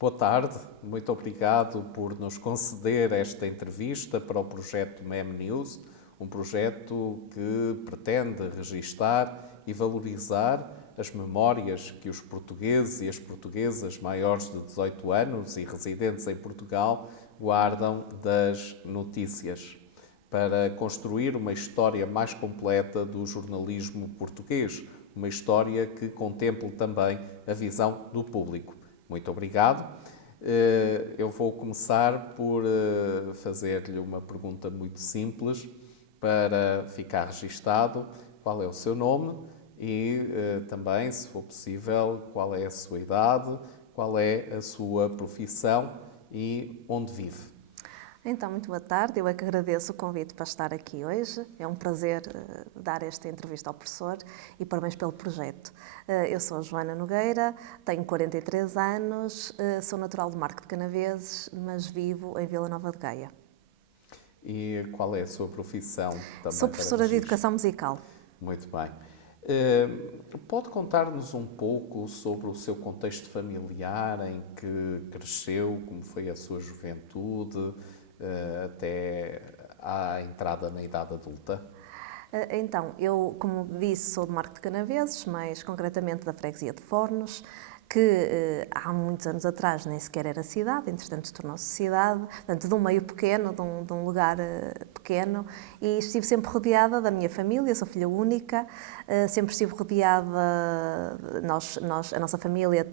Boa tarde, muito obrigado por nos conceder esta entrevista para o projeto MEM News, um projeto que pretende registar e valorizar as memórias que os portugueses e as portuguesas maiores de 18 anos e residentes em Portugal guardam das notícias, para construir uma história mais completa do jornalismo português, uma história que contemple também a visão do público. Muito obrigado. Eu vou começar por fazer-lhe uma pergunta muito simples para ficar registado. Qual é o seu nome e também, se for possível, qual é a sua idade, qual é a sua profissão e onde vive? Então, muito boa tarde. Eu é que agradeço o convite para estar aqui hoje. É um prazer dar esta entrevista ao professor e parabéns pelo projeto. Eu sou a Joana Nogueira, tenho 43 anos, sou natural de Marco de Canaveses, mas vivo em Vila Nova de Gaia. E qual é a sua profissão também? Sou professora de Educação Musical. Muito bem. Pode contar-nos um pouco sobre o seu contexto familiar, em que cresceu, como foi a sua juventude, até à entrada na idade adulta? Então, eu, como disse, sou de Marco de Canaveses, mais concretamente da freguesia de Fornos, que há muitos anos atrás nem sequer era cidade, entretanto tornou-se cidade, portanto, de um meio pequeno, de um lugar pequeno, e estive sempre rodeada da minha família, sou filha única, sempre estive rodeada, a nossa família,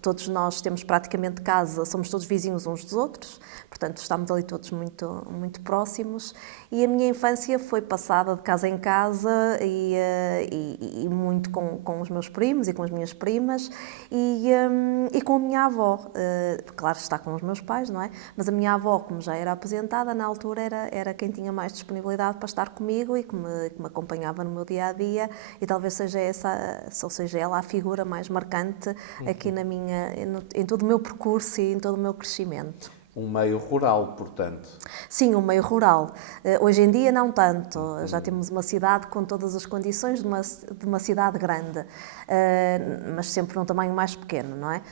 todos nós temos praticamente casa, somos todos vizinhos uns dos outros, portanto estamos ali todos muito, muito próximos, e a minha infância foi passada de casa em casa e muito com os meus primos e com as minhas primas e com a minha avó. Claro, está com os meus pais, não é? Mas a minha avó, como já era aposentada, na altura era quem tinha mais disponibilidade para estar comigo e que me acompanhava no meu dia-a-dia, e talvez seja ela a figura mais marcante aqui em todo o meu percurso e em todo o meu crescimento. Um meio rural, portanto. Sim, um meio rural. Hoje em dia não tanto. Já temos uma cidade com todas as condições de uma cidade grande, mas sempre num tamanho mais pequeno, não é?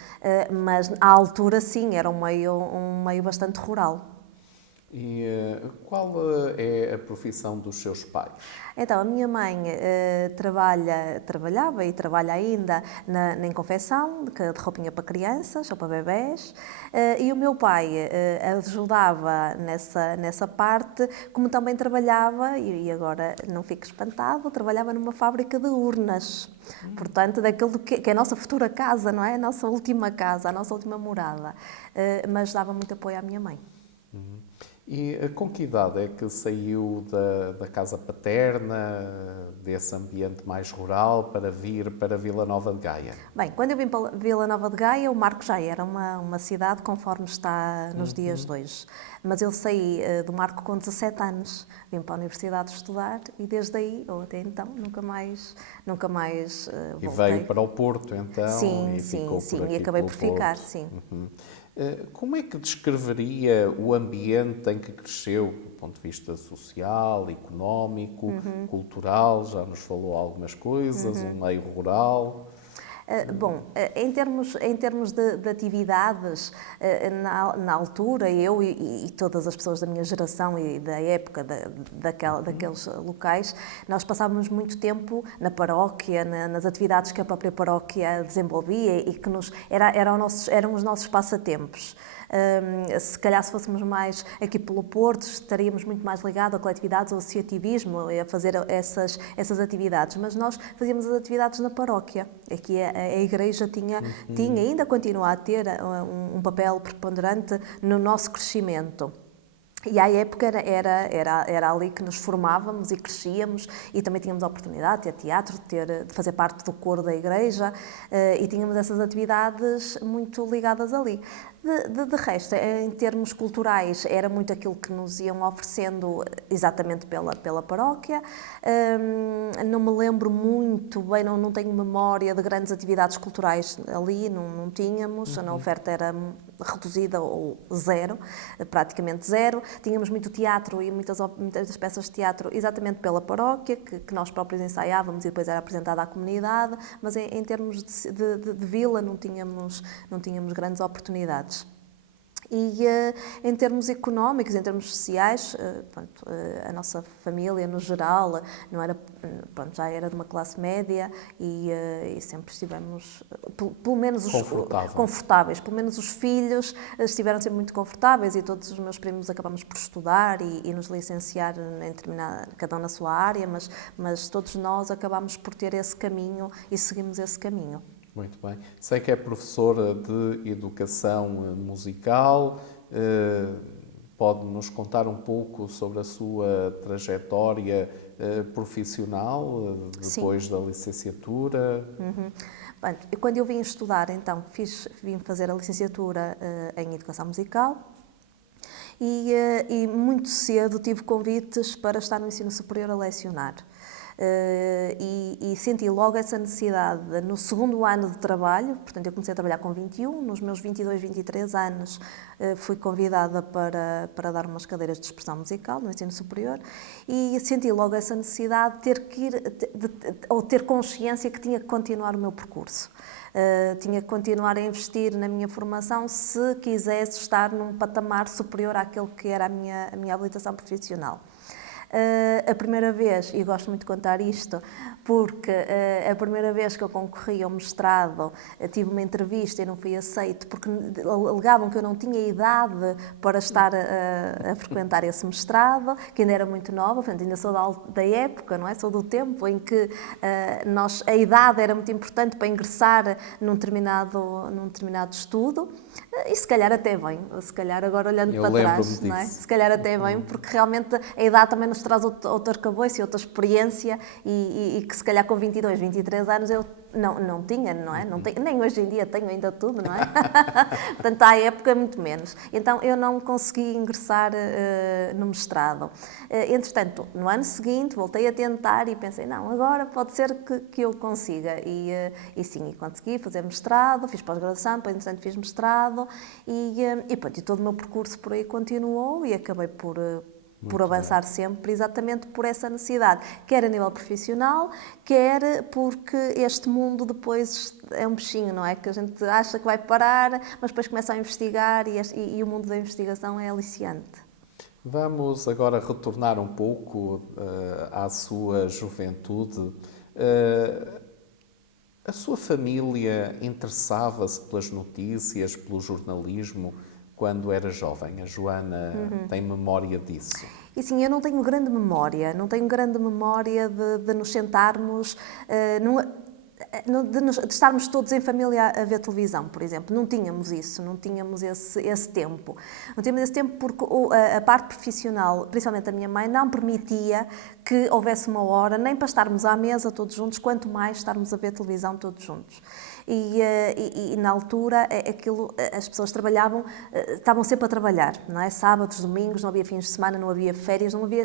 Mas à altura, sim, era um meio bastante rural. E qual é a profissão dos seus pais? Então, a minha mãe trabalhava e trabalha ainda em confecção de roupinha para crianças ou para bebés, e o meu pai ajudava nessa parte, como também trabalhava, e agora não fico espantado, trabalhava numa fábrica de urnas. Portanto, daquilo que é a nossa futura casa, não é? A nossa última casa, a nossa última morada. Mas dava muito apoio à minha mãe. E com que idade é que saiu da casa paterna, desse ambiente mais rural, para vir para Vila Nova de Gaia? Bem, quando eu vim para Vila Nova de Gaia, o Marco já era uma cidade conforme está nos dias de hoje. Mas eu saí do Marco com 17 anos, vim para a universidade estudar e desde aí, ou até então, nunca mais voltei. E veio para o Porto, então? Sim, e ficou sim, por sim, e aqui acabei pelo por ficar, Porto. sim. Como é que descreveria o ambiente em que cresceu, do ponto de vista social, económico, cultural? Já nos falou algumas coisas, um meio rural. Bom, em termos de atividades, na altura, eu e todas as pessoas da minha geração e da época daqueles locais, nós passávamos muito tempo na paróquia, nas atividades que a própria paróquia desenvolvia e que eram os nossos passatempos. Se calhar se fôssemos mais aqui pelo Porto, estaríamos muito mais ligados a coletividades, ao associativismo, a fazer essas atividades, mas nós fazíamos as atividades na paróquia. Aqui a Igreja tinha e ainda continua a ter um papel preponderante no nosso crescimento. E à época era ali que nos formávamos e crescíamos, e também tínhamos a oportunidade de ter teatro, de fazer parte do coro da igreja, e tínhamos essas atividades muito ligadas ali. De resto, em termos culturais, era muito aquilo que nos iam oferecendo exatamente pela paróquia. Não me lembro muito bem, não tenho memória de grandes atividades culturais ali, não tínhamos, a oferta era reduzida ou zero, praticamente zero. tínhamos muito teatro e muitas das peças de teatro exatamente pela paróquia, que nós próprios ensaiávamos e depois era apresentada à comunidade, mas em termos de vila não tínhamos grandes oportunidades. E em termos económicos, em termos sociais, pronto, a nossa família no geral não era, pronto, já era de uma classe média e sempre estivemos, pelo menos confortáveis. Pelo menos os filhos estiveram sempre muito confortáveis e todos os meus primos acabamos por estudar e nos licenciar cada um na sua área, mas todos nós acabamos por ter esse caminho e seguimos esse caminho. Muito bem. Sei que é professora de Educação Musical. Pode-nos contar um pouco sobre a sua trajetória profissional depois da licenciatura? Bem, quando eu vim estudar, então, vim fazer a licenciatura em Educação Musical e muito cedo tive convites para estar no ensino superior a lecionar. E senti logo essa necessidade no segundo ano de trabalho, portanto eu comecei a trabalhar com 21, nos meus 22, 23 anos fui convidada para dar umas cadeiras de expressão musical no ensino superior e senti logo essa necessidade de ter que ir, ou ter consciência que tinha que continuar o meu percurso. Tinha que continuar a investir na minha formação se quisesse estar num patamar superior àquele que era a minha habilitação profissional. A primeira vez, e gosto muito de contar isto, porque a primeira vez que eu concorri ao mestrado tive uma entrevista e não fui aceito porque alegavam que eu não tinha idade para estar a frequentar esse mestrado, que ainda era muito nova, portanto ainda sou da época, não é? Sou do tempo em que a idade era muito importante para ingressar num determinado estudo e se calhar até bem, se calhar agora olhando para trás, não é? Se calhar até bem, porque realmente a idade também nos traz outro arcabouço e outra experiência e que se calhar com 22, 23 anos eu não tinha, não é? Não tenho, nem hoje em dia tenho ainda tudo, não é? Portanto, à época, muito menos. Então, eu não consegui ingressar no mestrado. Entretanto, no ano seguinte, voltei a tentar e pensei, não, agora pode ser que eu consiga. E sim, e consegui fazer mestrado, fiz pós-graduação, depois, entretanto, fiz mestrado e todo o meu percurso por aí continuou e acabei por avançar sempre, exatamente por essa necessidade, quer a nível profissional, quer porque este mundo depois é um bichinho, não é? Que a gente acha que vai parar, mas depois começa a investigar e o mundo da investigação é aliciante. Vamos agora retornar um pouco à sua juventude. A sua família interessava-se pelas notícias, pelo jornalismo, quando era jovem? A Joana tem memória disso? E sim, eu não tenho grande memória de nos sentarmos, de estarmos todos em família a ver televisão, por exemplo. Não tínhamos isso, não tínhamos esse tempo. Não tínhamos esse tempo porque a parte profissional, principalmente a minha mãe, não permitia que houvesse uma hora nem para estarmos à mesa todos juntos, quanto mais estarmos a ver televisão todos juntos. E na altura as pessoas trabalhavam, estavam sempre a trabalhar, não é? Sábados, domingos, não havia fins de semana, não havia férias, não havia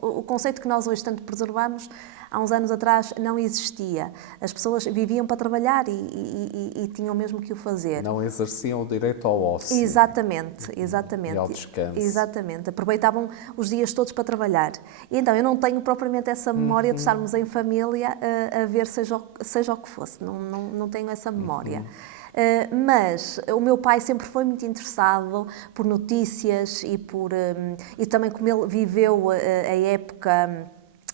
o conceito que nós hoje tanto preservamos, há uns anos atrás não existia. As pessoas viviam para trabalhar e tinham mesmo que o fazer. Não exerciam o direito ao ócio. Exatamente. E ao descanso. Exatamente. Aproveitavam os dias todos para trabalhar. E então eu não tenho propriamente essa memória de estarmos em família a ver seja o que fosse. Não tenho essa memória. Mas o meu pai sempre foi muito interessado por notícias e também como ele viveu a época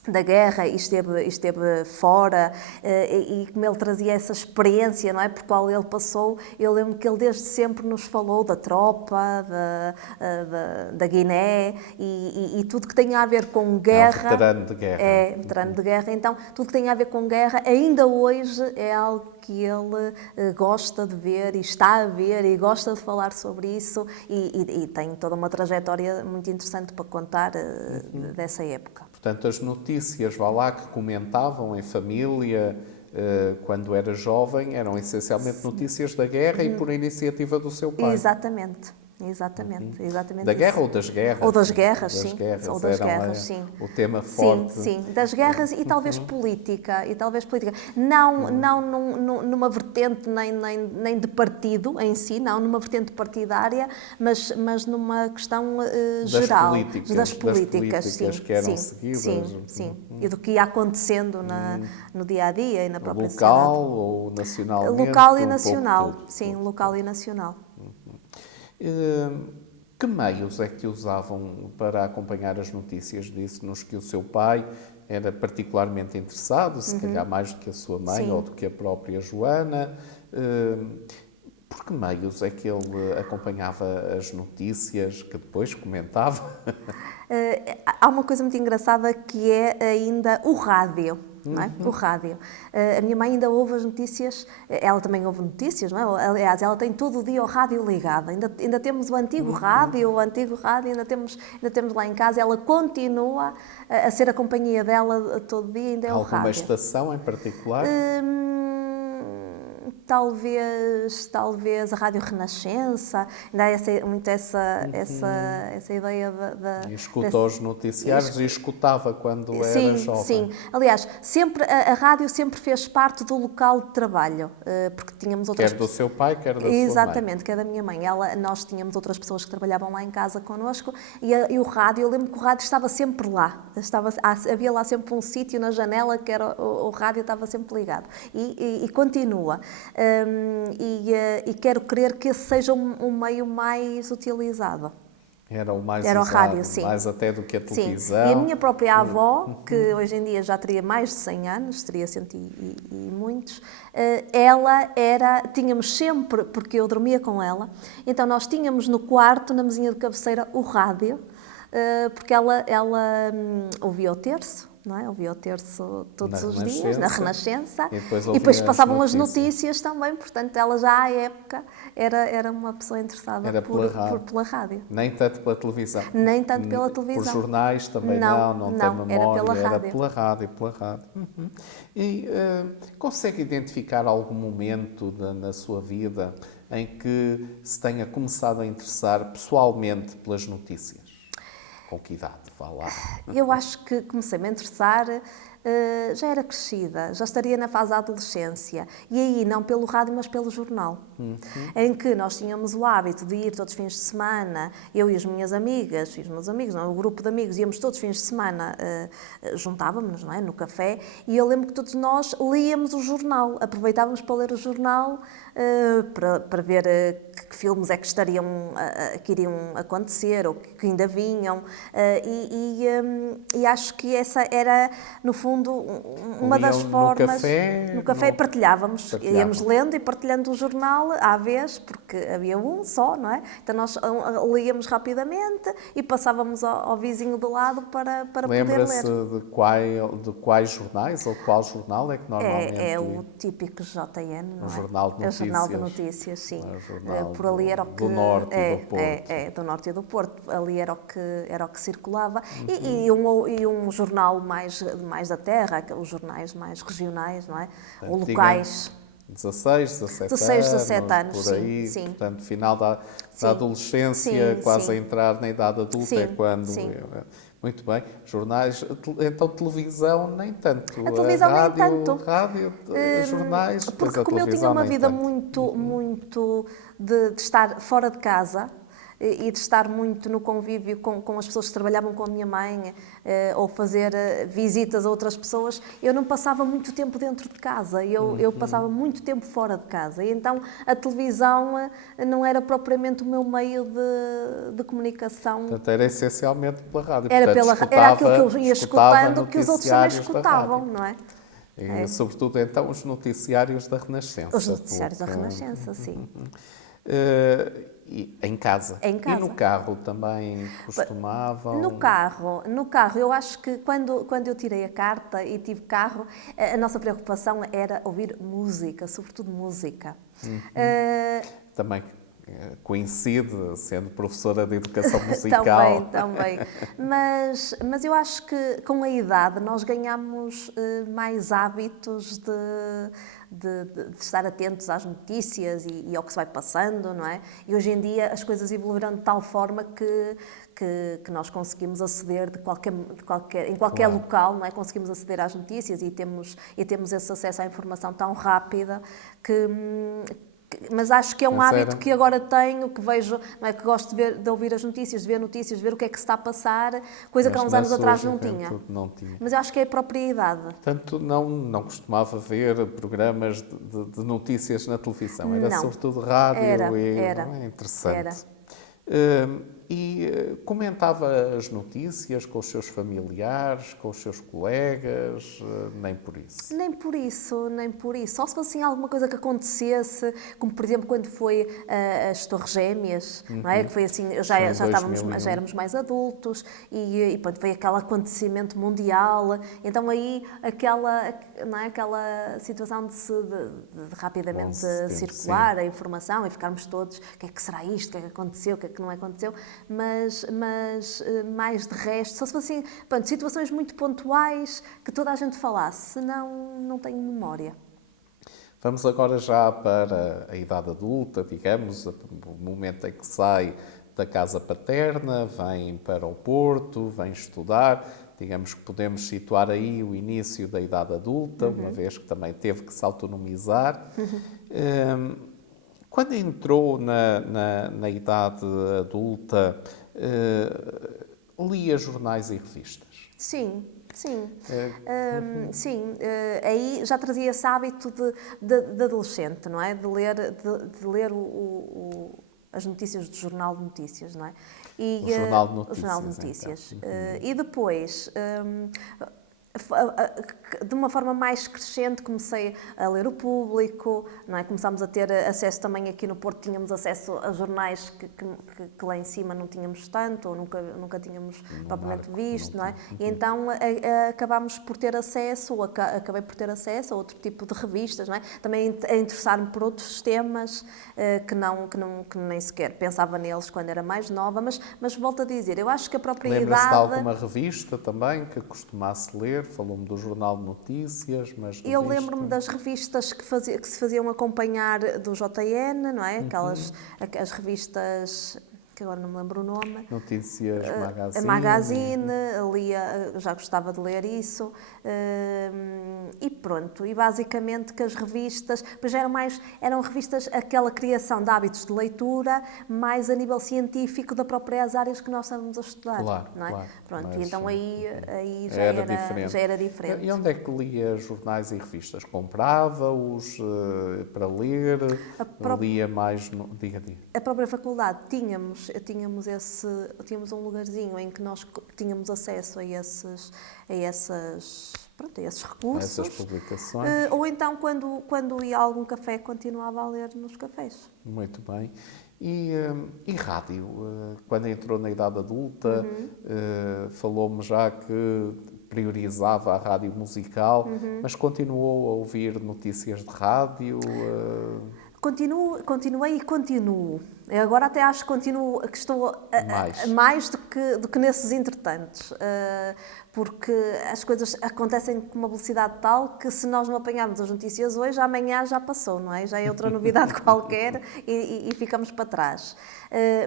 da guerra e esteve fora e como ele trazia essa experiência, não é, por qual ele passou, eu lembro que ele desde sempre nos falou da tropa, da Guiné e tudo que tenha a ver com guerra. Veterano de guerra. É, veterano de guerra. Então, tudo que tenha a ver com guerra, ainda hoje é algo que ele gosta de ver e está a ver e gosta de falar sobre isso e tem toda uma trajetória muito interessante para contar dessa época. Portanto, as notícias, vá lá, que comentavam em família quando era jovem, eram essencialmente notícias da guerra e por iniciativa do seu pai. Exatamente. exatamente, exatamente Da isso. guerra ou das guerras? Ou das guerras, Das sim. guerras, Ou das era guerras, sim. o tema Sim, forte. sim, das guerras e talvez política, não numa vertente nem de partido em si, não numa vertente partidária, mas numa questão geral, das políticas, sim, que eram sim, seguidas. sim, sim, e do que ia acontecendo no dia a dia e na própria Local sociedade. ou nacionalmente? Local e um pouco nacional, tudo. sim, local e nacional. Que meios é que usavam para acompanhar as notícias? Disse-nos que o seu pai era particularmente interessado, se calhar mais do que a sua mãe Sim. ou do que a própria Joana. Por que meios é que ele acompanhava as notícias, que depois comentava? Há uma coisa muito engraçada que é ainda o rádio. Não é? O rádio. A minha mãe ainda ouve as notícias, ela também ouve notícias, não é? Aliás, ela tem todo o dia o rádio ligado. Ainda temos o antigo rádio, ainda temos lá em casa. Ela continua a ser a companhia dela todo dia, ainda é o Alguma rádio. estação em particular? Talvez a Rádio Renascença, ainda há muito essa ideia da... E escuta os noticiários e escutava quando era jovem. Sim. Aliás, a rádio sempre fez parte do local de trabalho, porque tínhamos outras... Quer do seu pai, quer da sua mãe. Exatamente, que é da minha mãe. Nós tínhamos outras pessoas que trabalhavam lá em casa connosco e o rádio, eu lembro que o rádio estava sempre lá. Havia lá sempre um sítio na janela que era o rádio estava sempre ligado. E continua. E quero crer que esse seja um meio mais utilizado. Era o mais Era usado, o rádio, sim. mais até do que a televisão. Sim. E a minha própria avó, que hoje em dia já teria mais de 100 anos, teria cento e muitos, tínhamos sempre, porque eu dormia com ela, então nós tínhamos no quarto, na mesinha de cabeceira, o rádio, porque ela ouvia o terço, não é? Ouvia o terço todos os dias, na Renascença, e depois passavam as notícias também, portanto ela já à época era uma pessoa interessada pela rádio. Nem tanto pela televisão. Nem tanto pela televisão. Por jornais também não tem memória, era pela rádio. Pela rádio. E consegue identificar algum momento na sua vida em que se tenha começado a interessar pessoalmente pelas notícias? Com que idade? Vá lá. Eu acho que comecei-me a interessar, já era crescida, já estaria na fase da adolescência. E aí, não pelo rádio, mas pelo jornal. Em que nós tínhamos o hábito de ir todos os fins de semana, eu e as minhas amigas, e os meus amigos, não, o grupo de amigos, íamos todos os fins de semana, juntávamos-nos, não é, no café, e eu lembro que todos nós líamos o jornal, aproveitávamos para ler o jornal, para ver que filmes é que iriam acontecer, ou que ainda vinham, e acho que essa era, no fundo, uma das formas... No café partilhávamos, íamos lendo e partilhando o jornal à vez, porque havia um só, não é? Então nós líamos rapidamente e passávamos ao vizinho do lado para poder ler. Lembra-se de quais jornais ou de qual jornal é que normalmente... É o típico JN, não é? O Jornal de Notícias. O Jornal de Notícias, sim. É o jornal por ali era o que... do Norte e do Porto. Do Norte e do Porto. Ali era o que circulava. E um jornal mais da terra, os jornais mais regionais, não é? Ou locais. 16, 17 anos, por aí, sim. Portanto, final da adolescência, quase a entrar na idade adulta, é quando... Muito bem. Jornais, então televisão nem tanto. A televisão rádio, nem tanto. Jornais, porque como eu tinha uma vida muito de estar fora de casa e de estar muito no convívio com as pessoas que trabalhavam com a minha mãe ou fazer visitas a outras pessoas, eu não passava muito tempo dentro de casa, eu passava muito tempo fora de casa. E então a televisão não era propriamente o meu meio de comunicação. Portanto, era essencialmente pela rádio. Era aquilo que eu ia escutando que os outros também escutavam, não é? E, sobretudo, então, os noticiários da Renascença. Os noticiários da Renascença, sim. Em casa. Em casa. E no carro também costumavam? No carro, eu acho que quando eu tirei a carta e tive carro, a nossa preocupação era ouvir música, sobretudo música. Também coincide, sendo professora de educação musical. Também. Mas eu acho que com a idade nós ganhamos mais hábitos de estar atentos às notícias e ao que se vai passando, não é? E hoje em dia as coisas evoluíram de tal forma que nós conseguimos aceder em qualquer local, não é? Conseguimos aceder às notícias e temos esse acesso à informação tão rápida mas acho que é um hábito que agora tenho, que vejo, não é? Que gosto de ouvir as notícias, de ver notícias, de ver o que é que se está a passar, coisa que há uns anos atrás não tinha. Mas eu acho que é a própria idade. Portanto, não costumava ver programas de notícias na televisão, era sobretudo rádio era interessante. Comentava as notícias com os seus familiares, com os seus colegas, nem por isso? Nem por isso. Só se fosse assim, alguma coisa que acontecesse, como por exemplo quando foi as Torres Gêmeas, não é? Que foi assim, já éramos mais adultos e pronto, foi aquele acontecimento mundial. Então aí aquela situação de rapidamente circular a informação e ficarmos todos, o que é que será isto, o que é que aconteceu, o que é que não aconteceu, mas mais de resto, só se fossem situações muito pontuais que toda a gente falasse, senão não tenho memória. Vamos agora já para a idade adulta, digamos, o momento em que sai da casa paterna, vem para o Porto, vem estudar. Digamos que podemos situar aí o início da idade adulta, uma vez que também teve que se autonomizar. Quando entrou na idade adulta, lia jornais e revistas? Sim. Aí já trazia esse hábito de adolescente, não é? De ler as notícias do Jornal de Notícias, não é? O Jornal de Notícias. O Jornal de Notícias. Então. E depois, de uma forma mais crescente, comecei a ler o Público, não é? Começámos a ter acesso também aqui no Porto, tínhamos acesso a jornais que lá em cima não tínhamos tanto, ou nunca tínhamos propriamente visto, não é? E então acabámos por ter acesso, ou acabei por ter acesso a outro tipo de revistas, não é? Também a interessar-me por outros temas que nem sequer pensava neles quando era mais nova, mas volto a dizer, eu acho que a própria idade... Lembra-se de alguma revista também que costumasse ler? Falou-me do Jornal de Notícias, mas... Eu lembro-me das revistas que se faziam acompanhar do JN, não é? As revistas... que agora não me lembro o nome. Notícias Magazine. A Magazine, já gostava de ler isso. E pronto, e basicamente que as revistas, pois eram revistas, aquela criação de hábitos de leitura, mais a nível científico da próprias áreas que nós estávamos a estudar. Claro, não é? Claro. Pronto, Mas, e então aí já era diferente. E onde é que lia jornais e revistas? Comprava-os para ler? Lia mais... Diga. A própria faculdade tínhamos um lugarzinho em que nós tínhamos acesso a esses recursos. Essas publicações. Ou então, quando ia a algum café, continuava a ler nos cafés. Muito bem. E rádio? Quando entrou na idade adulta, falou-me já que priorizava a rádio musical, mas continuou a ouvir notícias de rádio? Continuei e continuo. Eu agora até acho que estou mais do que nesses entretantos. Porque as coisas acontecem com uma velocidade tal que se nós não apanharmos as notícias hoje, amanhã já passou, não é? Já é outra novidade qualquer e ficamos para trás.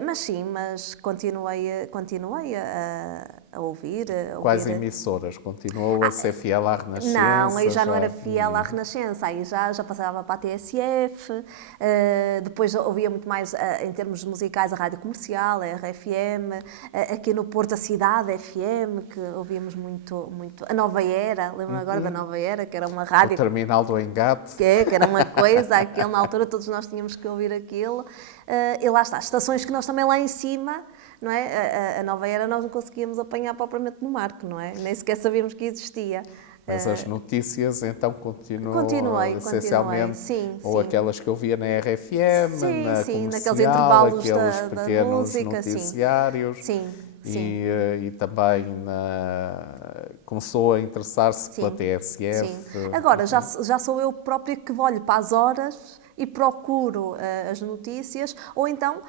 Mas continuei a ouvir. Quais emissoras? Continuou a ser fiel à Renascença? Não, aí já não era fiel à Renascença, aí já passava para a TSF, depois ouvia muito mais, em termos musicais, a Rádio Comercial, a RFM, aqui no Porto a Cidade FM, que ouvíamos muito. A Nova Era, lembro-me agora da Nova Era, que era uma rádio... O Terminal do Engate. Que era uma coisa, na altura todos nós tínhamos que ouvir aquilo. E lá está, estações que nós também lá em cima... Não é? A Nova Era nós não conseguíamos apanhar propriamente no marco, não é? Nem sequer sabíamos que existia. Mas as notícias então continuei, essencialmente, sim, ou aquelas que eu via na RFM, na Comercial, naqueles intervalos aqueles pequenos música, noticiários. Sim. E também começou a interessar-se pela TSF. Sim. Agora, já sou eu própria que olho para as horas e procuro as notícias, ou então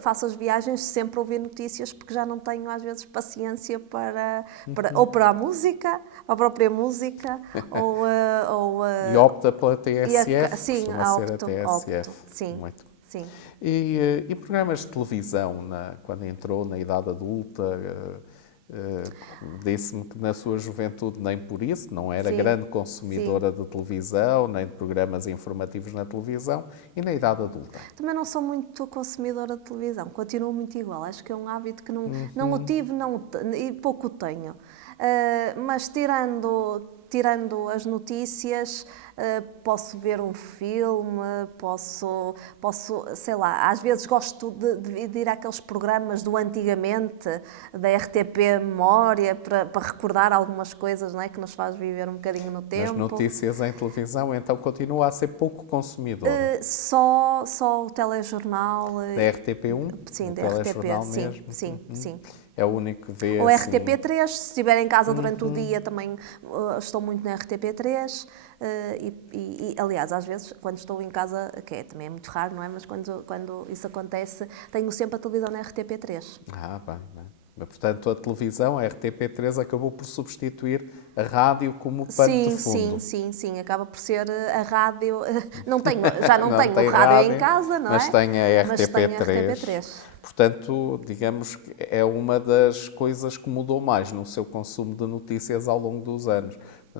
faço as viagens sempre a ouvir notícias, porque já não tenho às vezes paciência ou para a música, a própria música, E opta pela TSF? Sim, Costuma ser a opto, TSF. sim. Muito. Sim. E programas de televisão, quando entrou na idade adulta, disse-me que na sua juventude nem por isso, não era grande consumidora de televisão, nem de programas informativos na televisão, e na idade adulta? Também não sou muito consumidora de televisão, continuo muito igual. Acho que é um hábito que não o tive e pouco o tenho. Mas tirando as notícias, posso ver um filme, posso, sei lá, às vezes gosto de ir àqueles programas do antigamente, da RTP Memória, para recordar algumas coisas, não é, que nos faz viver um bocadinho no tempo. As notícias em televisão, então, continua a ser pouco consumidora? Só o telejornal. Da RTP1? Sim, da RTP, sim. É o único que vê. Ou RTP3, se estiver em casa durante o dia, também estou muito na RTP3. Aliás, às vezes, quando estou em casa, que também é muito raro, não é? Mas quando isso acontece, tenho sempre a televisão na RTP3. Bem. Portanto, a televisão, a RTP3, acabou por substituir a rádio como pano de fundo. Sim. Acaba por ser a rádio. Já não tenho o rádio em casa, não é? Mas tem a Mas tenho a RTP3. RTP3. Portanto, digamos que é uma das coisas que mudou mais no seu consumo de notícias ao longo dos anos.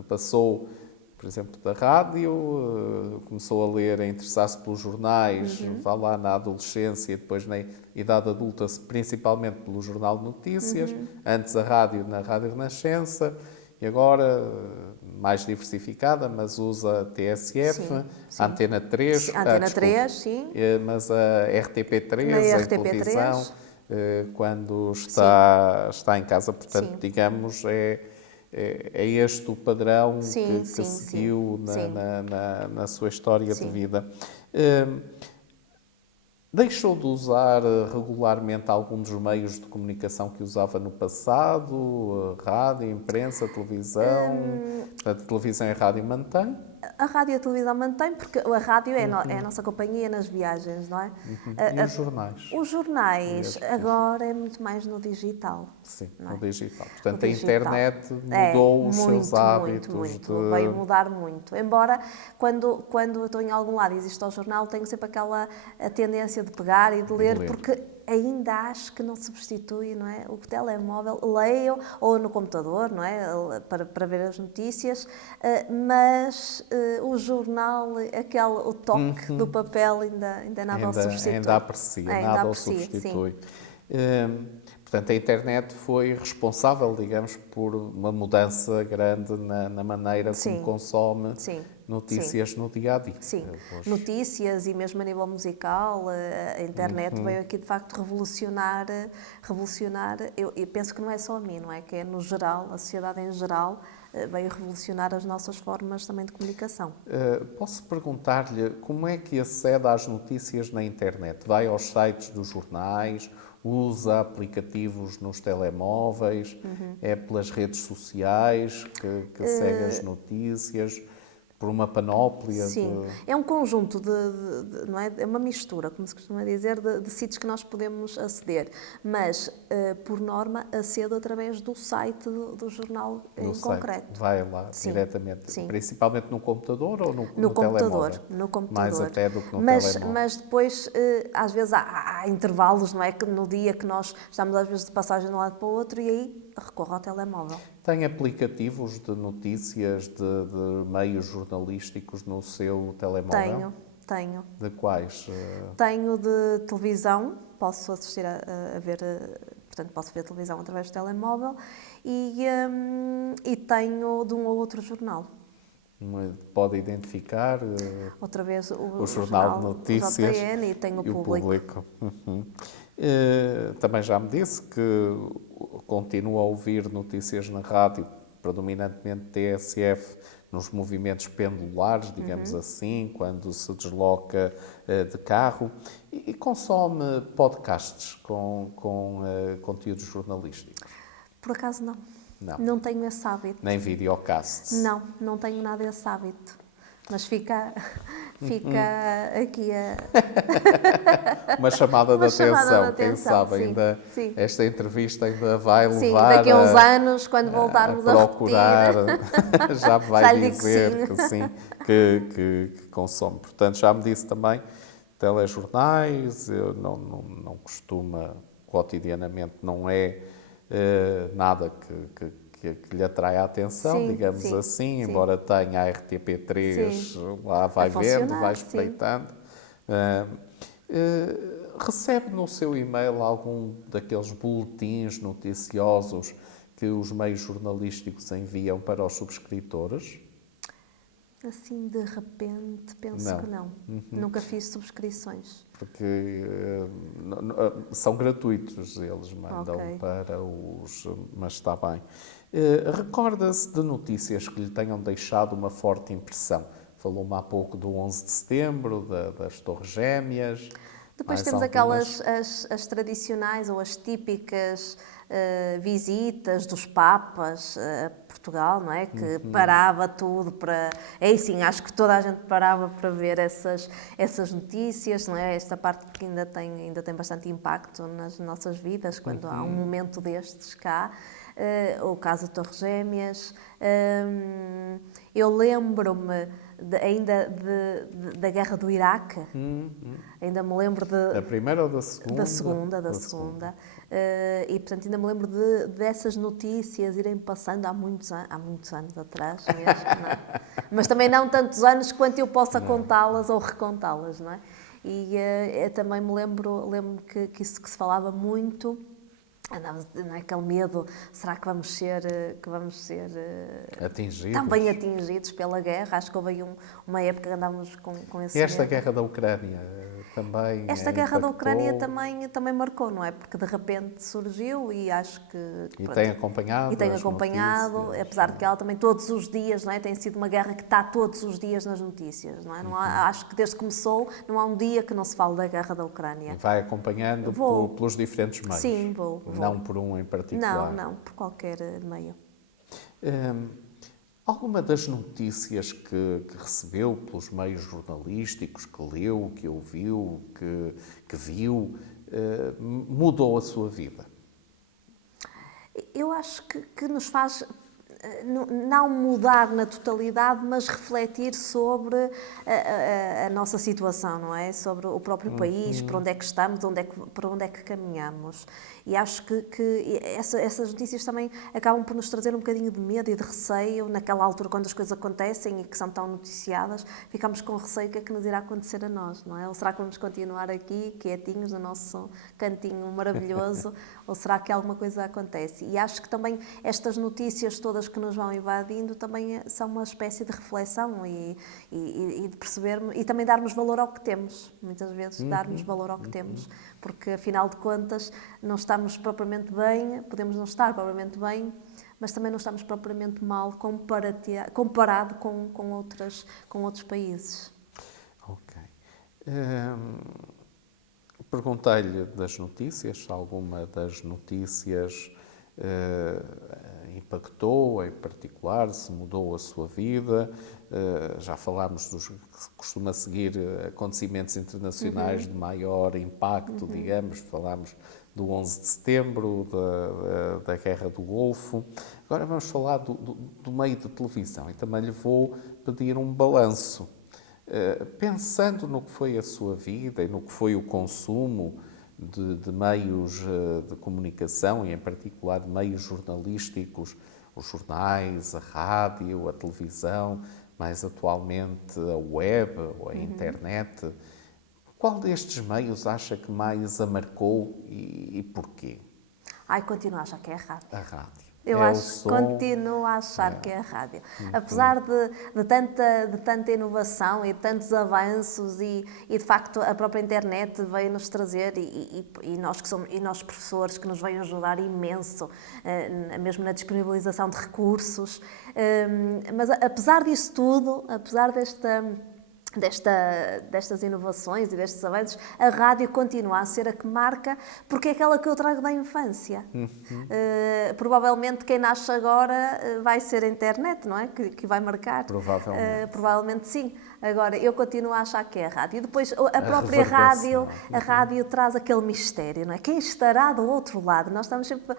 Passou, por exemplo, da rádio, começou a ler, a interessar-se pelos jornais, vá lá na adolescência e depois na idade adulta, principalmente pelo Jornal de Notícias, antes a rádio na Rádio Renascença, e agora mais diversificada, mas usa a TSF, a Antena 3, Antena 3, sim. mas a RTP3, Na em televisão, quando está em casa. Portanto, digamos, é este o padrão que seguiu na sua história de vida. Deixou de usar regularmente algum dos meios de comunicação que usava no passado? Rádio, imprensa, televisão? Portanto, televisão e rádio mantém? A rádio e a televisão mantém, porque a rádio é a nossa companhia nas viagens, não é? E os jornais? Os jornais agora é muito mais no digital. Sim, no digital. Portanto, a internet mudou os seus hábitos. Muito. Veio mudar muito. Embora, quando eu estou em algum lado e existe o jornal, tenho sempre aquela tendência de pegar e de ler, porque ainda acho que não substitui, não é? O telemóvel, leio, ou no computador, não é? Para ver as notícias, mas o jornal, o toque do papel ainda nada o substitui. Ainda aprecia, nada o substitui. Portanto, a internet foi responsável, digamos, por uma mudança grande na maneira como consome notícias no dia-a-dia. Sim, notícias e mesmo a nível musical, a internet veio aqui de facto revolucionar. Eu penso que não é só a mim, não é? Que é no geral, a sociedade em geral veio revolucionar as nossas formas também de comunicação. Posso perguntar-lhe como é que acede às notícias na internet? Vai aos sites dos jornais? Usa aplicativos nos telemóveis? É pelas redes sociais que segue as notícias? Por uma panóplia? Sim, é um conjunto não é? É uma mistura, como se costuma dizer, de sítios que nós podemos aceder. Mas, por norma, acedo através do site do jornal em concreto. Vai lá diretamente. Sim. Principalmente no computador ou no computador? Telemóvel? No computador. Mais até do que no telemóvel. Mas depois, às vezes, há intervalos, não é? Que no dia que nós estamos, às vezes, de passagem de um lado para o outro e aí recorro ao telemóvel. Tem aplicativos de notícias de meios jornalísticos no seu telemóvel? Tenho. De quais? Tenho de televisão, posso assistir a ver, portanto, posso ver televisão através do telemóvel e tenho de um ou outro jornal. Pode identificar outra vez o Jornal de Notícias JN, e tenho o Público. Também já me disse que continua a ouvir notícias na rádio, predominantemente TSF, nos movimentos pendulares, digamos assim, quando se desloca de carro, e consome podcasts com conteúdos jornalísticos. Por acaso não. Não tenho esse hábito. Nem videocasts? Não tenho nada desse hábito. Mas fica fica aqui uma chamada de chamada atenção. de Quem atenção, sabe sim, ainda sim. esta entrevista ainda vai Sim, levar daqui a uns anos, quando a voltarmos a procurar, repetir, já vai já lhe digo dizer que que sim, que consome. Portanto, já me disse também telejornais, eu não costuma, cotidianamente, não é nada que lhe atrai a atenção, sim, digamos sim, assim, sim. embora tenha a RTP3, Sim. lá vai A vendo, funcionar, vai sim. espreitando. Ah, recebe no seu e-mail algum daqueles boletins noticiosos que os meios jornalísticos enviam para os subscritores? Assim, de repente, penso Não. que não. Nunca fiz subscrições. Porque são gratuitos, eles mandam Ok. para os. Mas está bem. Recorda-se de notícias que lhe tenham deixado uma forte impressão? Falou-me há pouco do 11 de setembro, das Torres Gêmeas. Depois Mais temos algumas? aquelas as tradicionais ou as típicas visitas dos Papas a Portugal, não é? Que parava tudo para... É assim, acho que toda a gente parava para ver essas notícias, não é? Esta parte que ainda tem bastante impacto nas nossas vidas, quando há um momento destes cá. O caso de Torres Gêmeas. Eu lembro-me da guerra do Iraque. Ainda me lembro Da primeira ou da segunda? da segunda. E, portanto, ainda me lembro dessas notícias irem passando há muitos anos atrás mesmo, não é? Mas também não tantos anos quanto eu possa contá-las ou recontá-las, não é? E eu também me lembro que isso que se falava muito. Andava naquele medo, será que vamos ser Atingidos. também atingidos pela guerra? Acho que houve aí uma época que andávamos com esse E esta medo. guerra da Ucrânia também Esta guerra da Ucrânia impactou também marcou, não é? Porque de repente surgiu e acho que... e pronto, tem acompanhado e tenho as acompanhado, notícias. apesar de que ela também todos os dias, não é? Tem sido uma guerra que está todos os dias nas notícias, não é? Não há, acho que desde que começou não há um dia que não se fale da guerra da Ucrânia. E vai acompanhando pelos diferentes meios. Sim, vou. Não por um em particular. Não, por qualquer meio. Alguma das notícias que recebeu pelos meios jornalísticos, que leu, que ouviu, que viu, mudou a sua vida? Eu acho que nos faz não mudar na totalidade, mas refletir sobre a nossa situação, não é? Sobre o próprio país, para onde é que estamos, para onde é que caminhamos. E acho que essas notícias também acabam por nos trazer um bocadinho de medo e de receio. Naquela altura, quando as coisas acontecem e que são tão noticiadas, ficamos com receio que é que nos irá acontecer a nós, não é? Ou será que vamos continuar aqui, quietinhos, no nosso cantinho maravilhoso, ou será que alguma coisa acontece? E acho que também estas notícias todas que nos vão invadindo também são uma espécie de reflexão e de percebermos, e também darmos valor ao que temos, muitas vezes darmos valor ao que temos, porque afinal de contas não estamos propriamente bem, podemos não estar propriamente bem, mas também não estamos propriamente mal comparado com outros países. Ok. Perguntei-lhe das notícias, se alguma das notícias impactou em particular, se mudou a sua vida. Já falámos dos que costuma seguir acontecimentos internacionais de maior impacto, digamos. Falámos do 11 de setembro, da Guerra do Golfo. Agora vamos falar do meio de televisão e também lhe vou pedir um balanço. Pensando no que foi a sua vida e no que foi o consumo de meios de comunicação e, em particular, de meios jornalísticos, os jornais, a rádio, a televisão, mais atualmente a web ou a internet, qual destes meios acha que mais a marcou e porquê? Continuo a achar que é a rádio. A rádio. Eu continuo a achar que é a rádio. Apesar de tanta inovação e de tantos avanços e de facto a própria internet veio-nos trazer e nós professores que nos vêm ajudar imenso, mesmo na disponibilização de recursos, mas apesar disso tudo, apesar destas inovações e destes avanços, a rádio continua a ser a que marca, porque é aquela que eu trago da infância. Provavelmente quem nasce agora vai ser a internet, não é? Que vai marcar. Provavelmente. Provavelmente sim. Agora, eu continuo a achar que é a rádio. E depois, a própria reverberação. a rádio traz aquele mistério, não é? Quem estará do outro lado? Nós estamos sempre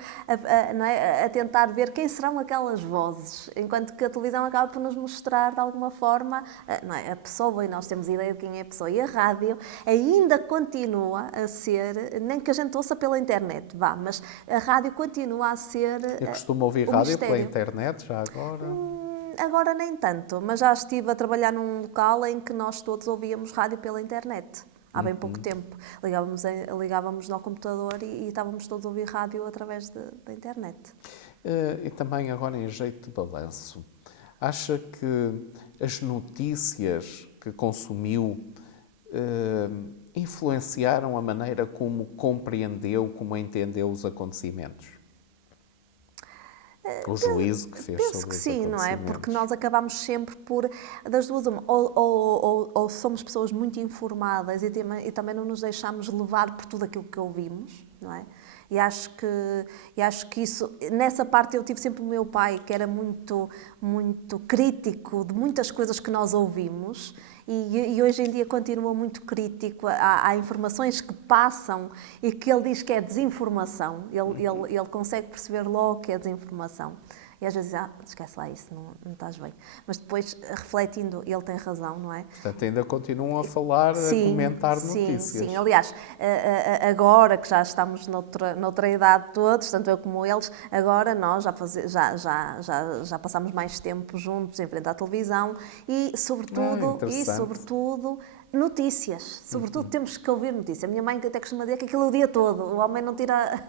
não é? A tentar ver quem serão aquelas vozes, enquanto que a televisão acaba por nos mostrar, de alguma forma, não é? A pessoa, e nós temos ideia de quem é a pessoa. E a rádio ainda continua a ser, nem que a gente ouça pela internet, vá, mas a rádio continua a ser Eu costumo ouvir o rádio pela mistério. internet, já agora. Agora nem tanto, mas já estive a trabalhar num local em que nós todos ouvíamos rádio pela internet. Há bem pouco tempo. Ligávamos ao computador e estávamos todos a ouvir rádio através da internet. E também agora em jeito de balanço, acha que as notícias que consumiu influenciaram a maneira como compreendeu, como entendeu os acontecimentos? O juízo que fez Penso sobre que os sim, não é? acontecimentos. Porque nós acabamos sempre por, das duas, uma, ou somos pessoas muito informadas e também não nos deixamos levar por tudo aquilo que ouvimos, não é? E acho que isso, nessa parte eu tive sempre o meu pai, que era muito crítico de muitas coisas que nós ouvimos, e hoje em dia continua muito crítico a informações que passam e que ele diz que é desinformação. Ele consegue perceber logo que é desinformação. E às vezes, esquece lá isso, não estás bem. Mas depois, refletindo, ele tem razão, não é? Portanto, ainda continuam a falar, a comentar notícias. Sim. Aliás, agora que já estamos noutra idade todos, tanto eu como eles, agora nós já passamos mais tempo juntos em frente à televisão e, sobretudo, notícias. Sobretudo temos que ouvir notícias. A minha mãe até costuma dizer que aquilo é o dia todo. O homem não tira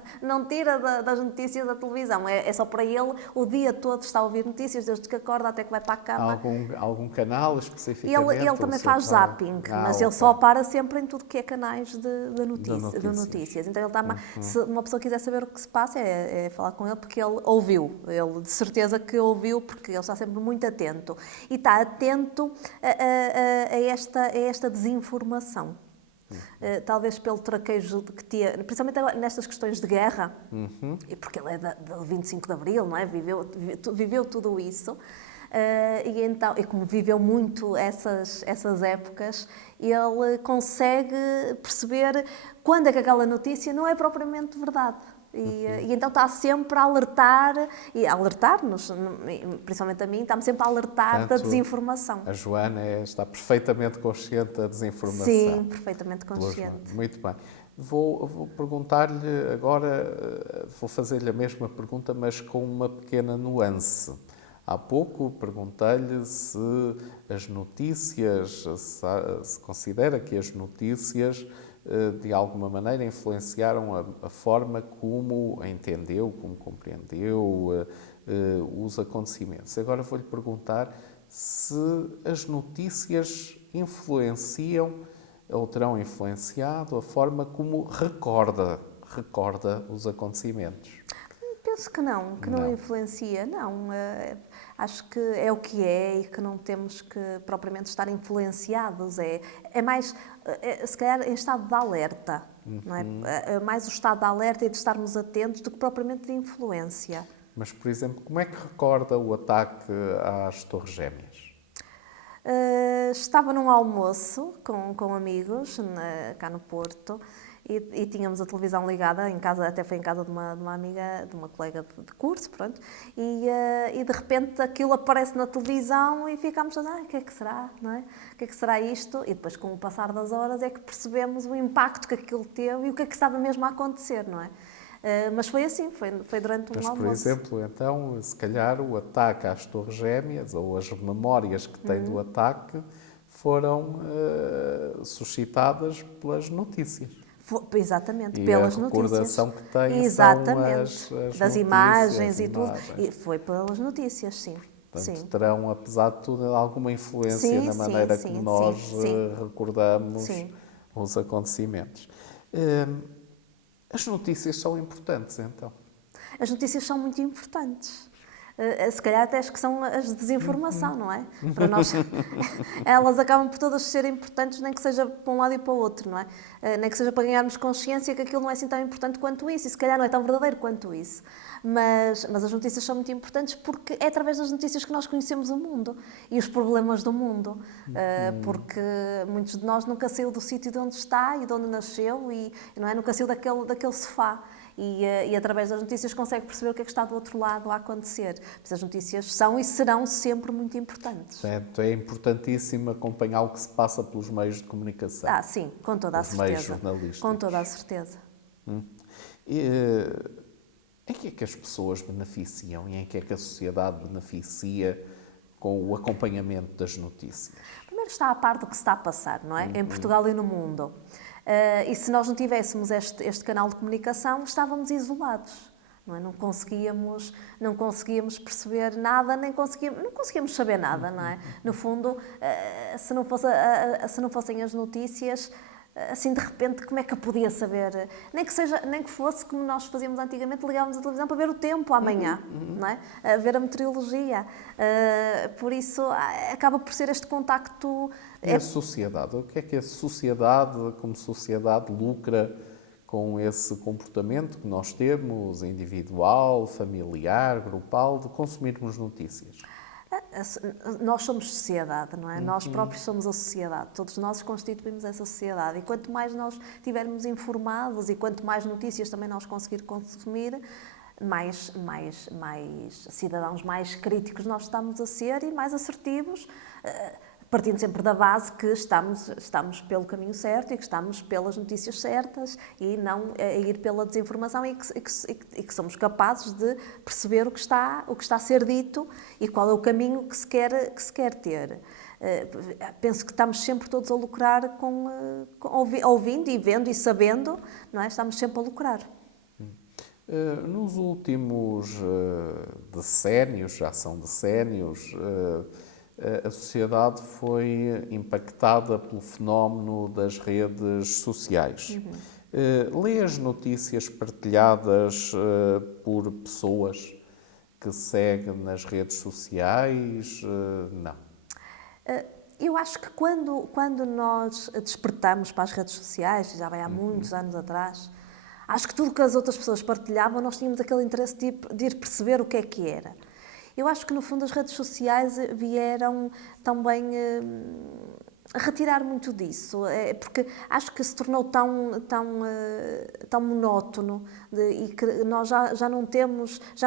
das notícias da televisão. É só para ele, o dia todo está a ouvir notícias, desde que acorda até que vai para a cama. Algum canal especificamente? Ele também faz zapping, mas ele só para sempre em tudo que é canais de notícias. Então, se uma pessoa quiser saber o que se passa, é falar com ele, porque ele ouviu. Ele, de certeza que ouviu, porque ele está sempre muito atento. E está atento a esta desinformação. Talvez pelo traquejo que tinha, principalmente nestas questões de guerra, e porque ele é do 25 de Abril, não é? Viveu tudo isso. E como viveu muito essas épocas, ele consegue perceber quando é que aquela notícia não é propriamente verdade. E então está sempre a alertar-nos, principalmente a mim, está-me sempre a alertar. Portanto, da desinformação. A Joana está perfeitamente consciente da desinformação. Sim, perfeitamente consciente. Muito bem. Vou perguntar-lhe agora, vou fazer-lhe a mesma pergunta, mas com uma pequena nuance. Há pouco perguntei-lhe se as notícias, se considera que as notícias de alguma maneira influenciaram a forma como entendeu, como compreendeu os acontecimentos. Agora vou-lhe perguntar se as notícias influenciam ou terão influenciado a forma como recorda os acontecimentos. Penso que não influencia, não. Acho que é o que é e que não temos que propriamente estar influenciados. É mais, se calhar, em estado de alerta, não é? É mais o estado de alerta e de estarmos atentos do que propriamente de influência. Mas, por exemplo, como é que recorda o ataque às Torres Gêmeas? Estava num almoço com amigos cá no Porto e tínhamos a televisão ligada em casa, até foi em casa de uma amiga, de uma colega de curso, pronto, e de repente aquilo aparece na televisão e ficámos a dizer, o que é que será, não é? O que é que será isto? E depois, com o passar das horas, é que percebemos o impacto que aquilo teve e o que é que estava mesmo a acontecer, não é? Mas foi assim, foi durante um almoço. Mas, por exemplo, então, se calhar o ataque às Torres Gêmeas ou as memórias que tem do ataque foram suscitadas pelas notícias. Exatamente, e pelas a notícias. Recordação que tem exatamente, são as das imagens e tudo. E foi pelas notícias, sim. Portanto, sim. terão, apesar de tudo, alguma influência na maneira como nós recordamos os acontecimentos. As notícias são importantes, então? As notícias são muito importantes. Se calhar até as que são as de desinformação, não é? Para nós, elas acabam por todas serem importantes, nem que seja para um lado e para o outro, não é? Nem que seja para ganharmos consciência que aquilo não é assim tão importante quanto isso, e se calhar não é tão verdadeiro quanto isso. Mas as notícias são muito importantes porque é através das notícias que nós conhecemos o mundo e os problemas do mundo. Porque muitos de nós nunca saiu do sítio de onde está e de onde nasceu e não é? Nunca saiu daquele sofá. E através das notícias consegue perceber o que é que está do outro lado a acontecer. Mas as notícias são e serão sempre muito importantes. Portanto, é importantíssimo acompanhar o que se passa pelos meios de comunicação. Sim, com toda a certeza. Os meios jornalísticos. Com toda a certeza. Em que é que as pessoas beneficiam e em que é que a sociedade beneficia com o acompanhamento das notícias? Primeiro está a par do que se está a passar, não é? Em Portugal e no mundo. E se nós não tivéssemos este canal de comunicação, estávamos isolados. Não é? Não conseguíamos perceber nada, não conseguíamos saber nada, não é? No fundo, se não fossem as notícias, assim de repente, como é que eu podia saber? Nem que fosse como nós fazíamos antigamente, ligávamos a televisão para ver o tempo amanhã, não é? A ver a meteorologia. Por isso, acaba por ser este contacto. E a sociedade? O que é que a sociedade, como sociedade, lucra com esse comportamento que nós temos, individual, familiar, grupal, de consumirmos notícias? Nós somos sociedade, não é? Nós próprios somos a sociedade. Todos nós constituímos essa sociedade. E quanto mais nós estivermos informados e quanto mais notícias também nós conseguir consumir, mais cidadãos mais críticos nós estamos a ser e mais assertivos, partindo sempre da base que estamos pelo caminho certo e que estamos pelas notícias certas e não a ir pela desinformação e que somos capazes de perceber o que está a ser dito e qual é o caminho que se quer ter. Penso que estamos sempre todos a lucrar ouvindo e vendo e sabendo, não é? Estamos sempre a lucrar. Nos últimos decénios, já são decénios, a sociedade foi impactada pelo fenómeno das redes sociais. Lê as notícias partilhadas por pessoas que seguem nas redes sociais? Não. Eu acho que quando nós despertamos para as redes sociais, já vai há muitos anos atrás, acho que tudo que as outras pessoas partilhavam, nós tínhamos aquele interesse de ir perceber o que é que era. Eu acho que, no fundo, as redes sociais vieram também retirar muito disso, porque acho que se tornou tão monótono e que nós já não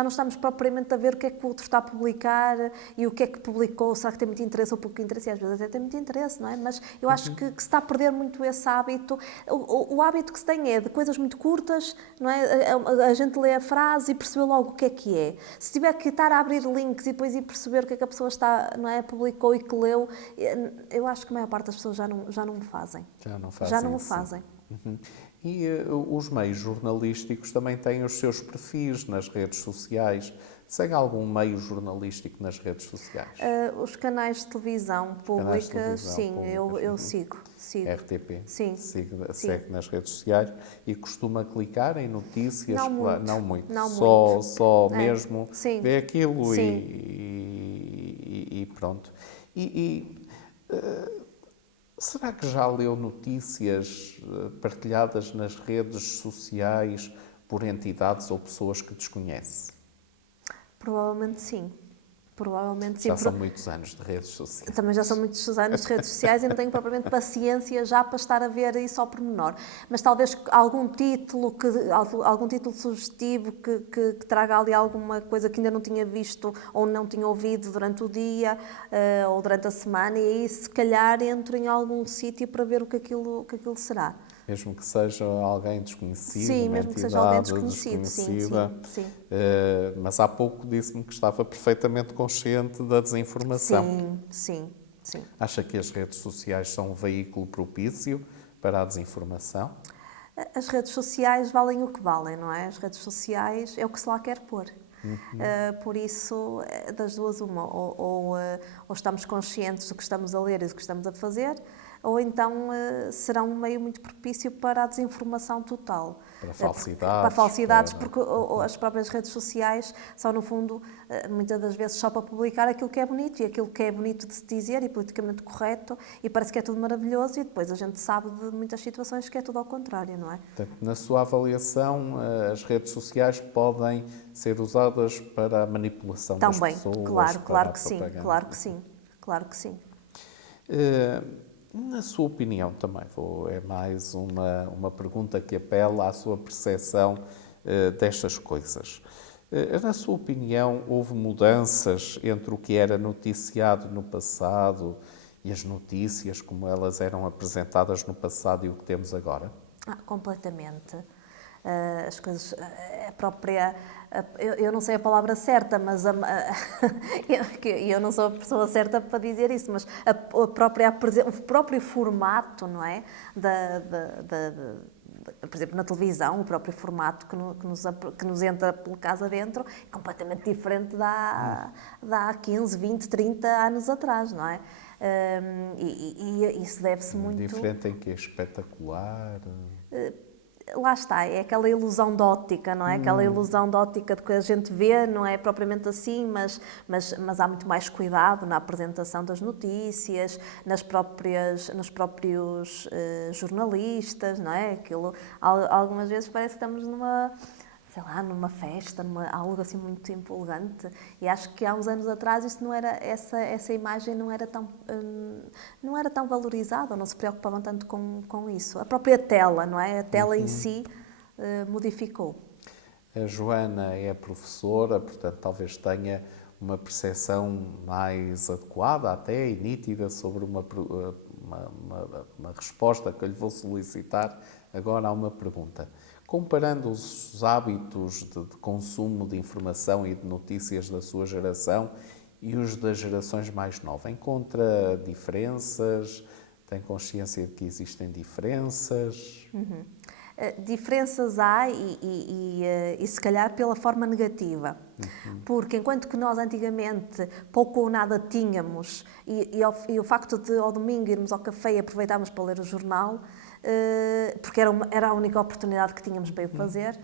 estamos propriamente a ver o que é que o outro está a publicar e o que é que publicou, será que tem muito interesse ou pouco interesse, e às vezes até tem muito interesse, não é? Mas eu acho que se está a perder muito esse hábito. O hábito que se tem é de coisas muito curtas, não é? A gente lê a frase e percebe logo o que é. Se tiver que estar a abrir links e depois ir perceber o que é que a pessoa publicou e que leu, eu acho que a maior parte das pessoas já não o fazem. Já não o fazem. E os meios jornalísticos também têm os seus perfis nas redes sociais. Segue algum meio jornalístico nas redes sociais? Os canais de televisão pública, sim, eu sigo. RTP? Sim. Segue nas redes sociais e costuma clicar em notícias? Não muito. Só mesmo sim. vê aquilo sim. E pronto. Será que já leu notícias partilhadas nas redes sociais por entidades ou pessoas que desconhece? Provavelmente sim. Já são muitos anos de redes sociais. Também já são muitos anos de redes sociais e não tenho propriamente paciência já para estar a ver isso ao pormenor. Mas talvez algum título sugestivo que traga ali alguma coisa que ainda não tinha visto ou não tinha ouvido durante o dia ou durante a semana, e aí se calhar entro em algum sítio para ver o que aquilo será. Mesmo que seja alguém desconhecido, sim, uma mesmo entidade que seja alguém desconhecida. Sim. Mas há pouco disse-me que estava perfeitamente consciente da desinformação. Sim. Acha que as redes sociais são um veículo propício para a desinformação? As redes sociais valem o que valem, não é? As redes sociais é o que se lá quer pôr. Por isso, das duas uma, ou estamos conscientes do que estamos a ler e do que estamos a fazer, ou então serão um meio muito propício para a desinformação total. Para falsidades. Para falsidades, porque as próprias redes sociais são, no fundo, muitas das vezes só para publicar aquilo que é bonito, e aquilo que é bonito de se dizer e politicamente correto, e parece que é tudo maravilhoso, e depois a gente sabe de muitas situações que é tudo ao contrário, não é? Portanto, na sua avaliação, as redes sociais podem ser usadas para a manipulação das pessoas? Claro, claro que sim, propaganda. claro que sim, claro que sim. Na sua opinião também, é mais uma pergunta que apela à sua percepção destas coisas. Na sua opinião, houve mudanças entre o que era noticiado no passado e as notícias como elas eram apresentadas no passado e o que temos agora? Completamente. As coisas, a própria, eu não sei a palavra certa, mas eu não sou a pessoa certa para dizer isso, mas o próprio formato, não é? Por exemplo, na televisão, o próprio formato que nos entra pela casa dentro é completamente diferente da há 15, 20, 30 anos atrás, não é? E isso deve-se muito... Diferente em que é espetacular... Lá está, é aquela ilusão de ótica, não é? Aquela ilusão de ótica de que a gente vê, não é propriamente assim, mas há muito mais cuidado na apresentação das notícias, nos próprios jornalistas, não é? Aquilo, algumas vezes parece que estamos numa festa, algo assim muito empolgante, e acho que há uns anos atrás isso não era, essa imagem não era tão valorizada, não se preocupavam tanto com isso. A própria tela, não é? A tela em si modificou. A Joana é professora, portanto talvez tenha uma percepção mais adequada até e nítida sobre uma resposta que eu lhe vou solicitar agora a uma pergunta. Comparando os hábitos de consumo de informação e de notícias da sua geração e os das gerações mais novas, encontra diferenças? Tem consciência de que existem diferenças? Diferenças há e se calhar pela forma negativa. Porque enquanto que nós antigamente pouco ou nada tínhamos e o facto de ao domingo irmos ao café e aproveitarmos para ler o jornal, porque era a única oportunidade que tínhamos para o fazer.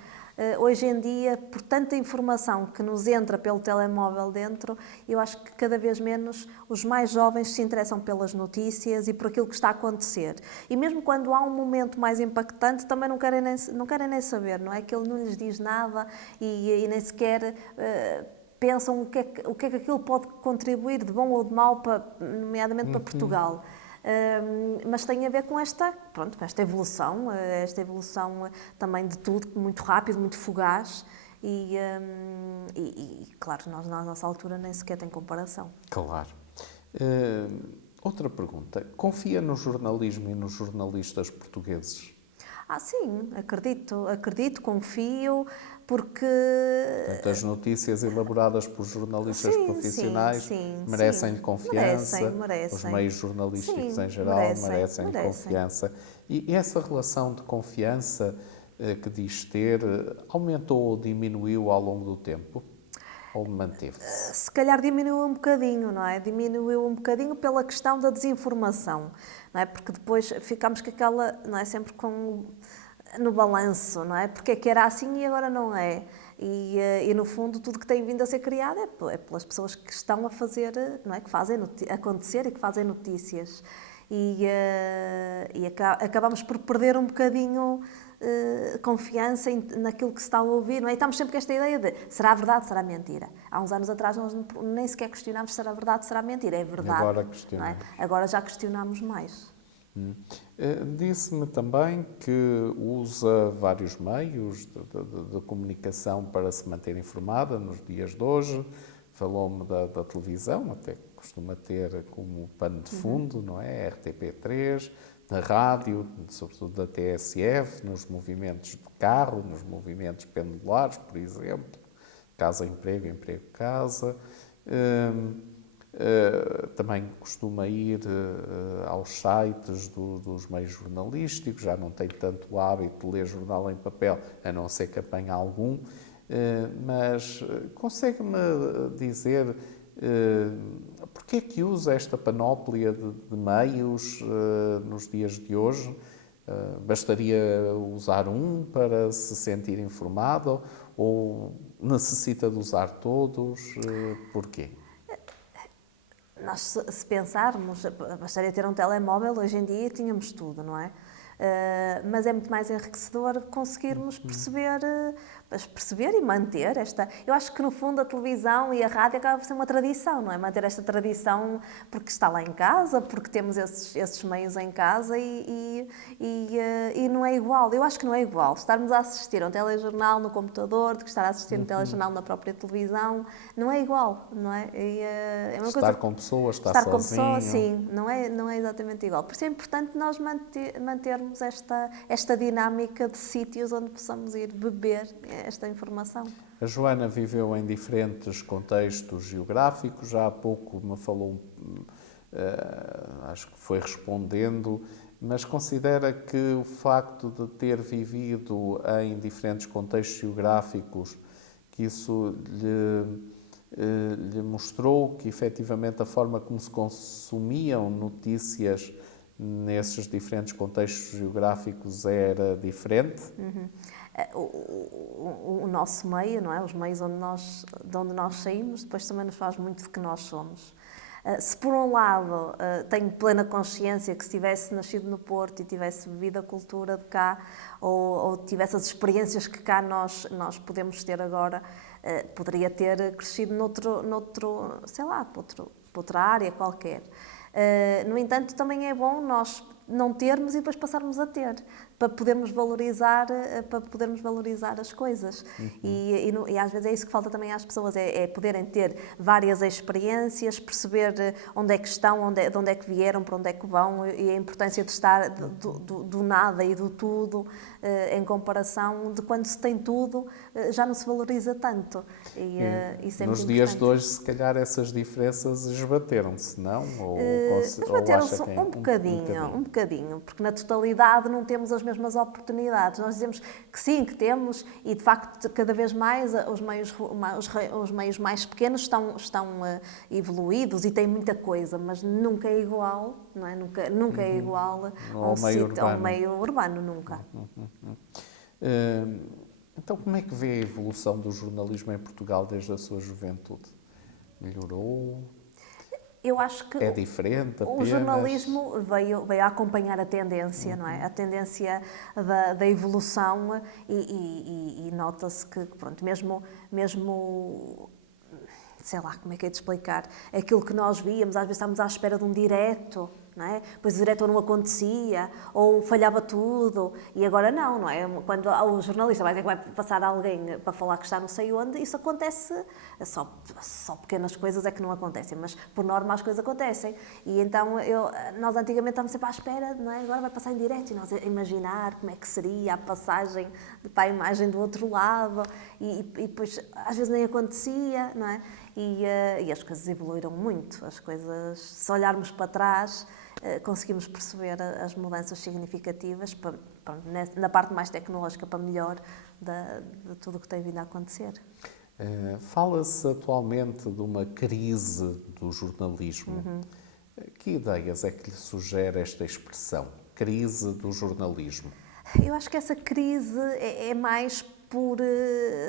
Hoje em dia, por tanta informação que nos entra pelo telemóvel dentro, eu acho que cada vez menos os mais jovens se interessam pelas notícias e por aquilo que está a acontecer. E mesmo quando há um momento mais impactante, também não querem nem saber, não é? Que ele não lhes diz nada e nem sequer... pensam o que é que aquilo pode contribuir de bom ou de mau, nomeadamente para Portugal. Mas tem a ver com esta evolução, também de tudo, muito rápido, muito fugaz e claro, nós na nossa altura nem sequer tem comparação. Claro. Outra pergunta. Confia no jornalismo e nos jornalistas portugueses? Sim, acredito, confio, porque... Portanto, as notícias elaboradas por jornalistas profissionais merecem confiança, merecem. os meios jornalísticos em geral merecem confiança. E essa relação de confiança que diz ter, aumentou ou diminuiu ao longo do tempo? Ou manteve-se? Se calhar diminuiu um bocadinho, não é? Diminuiu um bocadinho pela questão da desinformação, não é? Porque depois ficamos com aquela, não é? Sempre no balanço, não é? Porque é que era assim e agora não é. E no fundo tudo que tem vindo a ser criado é pelas pessoas que estão a fazer, não é? Que fazem acontecer e que fazem notícias. E acabamos por perder um bocadinho confiança naquilo que se está a ouvir, não é? E estamos sempre com esta ideia de será verdade, será mentira. Há uns anos atrás nós nem sequer questionámos se será verdade, será mentira. É verdade. Agora questionamos. Não é? Agora já questionamos mais. Disse-me também que usa vários meios de comunicação para se manter informada nos dias de hoje. Falou-me da televisão, até costuma ter como pano de fundo, não é? RTP3, na rádio, sobretudo da TSF, nos movimentos de carro, nos movimentos pendulares, por exemplo, casa-emprego, emprego-casa. Também costuma ir aos sites dos meios jornalísticos, já não tem tanto o hábito de ler jornal em papel, a não ser que apanhe algum, mas consegue-me dizer Porquê é que usa esta panóplia de meios nos dias de hoje? Bastaria usar um para se sentir informado ou necessita de usar todos? Porquê? Nós, se pensarmos, bastaria ter um telemóvel, hoje em dia tínhamos tudo, não é? Mas é muito mais enriquecedor conseguirmos perceber e manter esta... Eu acho que, no fundo, a televisão e a rádio acaba por ser uma tradição, não é? Manter esta tradição porque está lá em casa, porque temos esses meios em casa e não é igual. Eu acho que não é igual. Estarmos a assistir a um telejornal no computador, do que estar a assistir um telejornal na própria televisão, não é igual, não é? É uma estar coisa... com pessoas, estar com sozinho. pessoas, sim, não é exatamente igual. Por isso é importante nós mantermos esta dinâmica de sítios onde possamos ir beber esta informação. A Joana viveu em diferentes contextos geográficos, já há pouco me falou, acho que foi respondendo, mas considera que o facto de ter vivido em diferentes contextos geográficos, que isso lhe mostrou que, efetivamente, a forma como se consumiam notícias nesses diferentes contextos geográficos era diferente? Uhum. O nosso meio, não é? Os meios de onde nós saímos, depois também nos faz muito de que nós somos. Se por um lado tenho plena consciência que se tivesse nascido no Porto e tivesse vivido a cultura de cá ou tivesse as experiências que cá nós podemos ter agora, poderia ter crescido sei lá, para outra área qualquer. No entanto, também é bom nós não termos e depois passarmos a ter, para podermos valorizar as coisas. E às vezes é isso que falta também às pessoas, é poderem ter várias experiências, perceber onde é que estão, de onde é que vieram, para onde é que vão, e a importância de estar do nada e do tudo, em comparação de quando se tem tudo, já não se valoriza tanto. Isso é nos muito dias importante. de hoje, se calhar essas diferenças esbateram-se, não? Esbateram-se um bocadinho, porque na totalidade não temos as mesmas oportunidades. Nós dizemos que sim, que temos, e de facto cada vez mais os meios mais pequenos estão evoluídos e têm muita coisa, mas nunca é igual, não é? Nunca é igual a um meio urbano, nunca. Então, como é que vê a evolução do jornalismo em Portugal desde a sua juventude? Melhorou? Eu acho que é diferente apenas? O jornalismo veio a acompanhar a tendência, não é? A tendência da evolução e nota-se que, pronto, mesmo, sei lá, como é que é de explicar, aquilo que nós víamos, às vezes estávamos à espera de um direto, não é? Pois o direto não acontecia, ou falhava tudo, e agora não é? Quando o jornalista vai passar alguém para falar que está não sei onde, isso acontece, só pequenas coisas é que não acontecem, mas por norma as coisas acontecem. E então nós antigamente estávamos sempre à espera, não é? Agora vai passar em direto e nós a imaginar como é que seria a passagem para a imagem do outro lado, e depois às vezes nem acontecia, não é? E as coisas evoluíram muito, as coisas, se olharmos para trás, conseguimos perceber as mudanças significativas na parte mais tecnológica para melhor de tudo o que tem vindo a acontecer. Fala-se atualmente de uma crise do jornalismo. Que ideias é que lhe sugere esta expressão, crise do jornalismo? Eu acho que essa crise é mais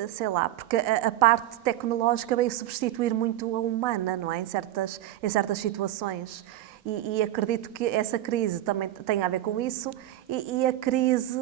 sei lá, porque a parte tecnológica veio substituir muito a humana, não é? Em certas situações. E acredito que essa crise também tem a ver com isso, e a crise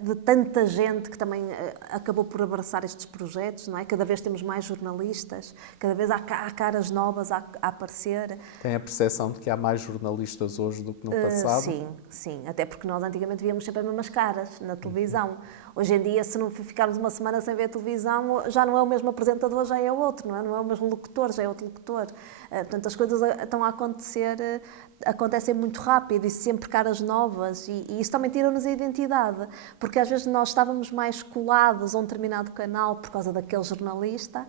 de tanta gente que também acabou por abraçar estes projetos, não é? Cada vez temos mais jornalistas, cada vez há caras novas a aparecer. Tem a percepção de que há mais jornalistas hoje do que no passado? Sim. Até porque nós antigamente víamos sempre as mesmas caras na televisão. Hoje em dia, se não ficarmos uma semana sem ver a televisão, já não é o mesmo apresentador, já é outro, não é? Não é o mesmo locutor, já é outro locutor. Portanto, as coisas estão a acontecer, acontecem muito rápido e sempre caras novas, e isso também tira-nos a identidade, porque às vezes nós estávamos mais colados a um determinado canal por causa daquele jornalista,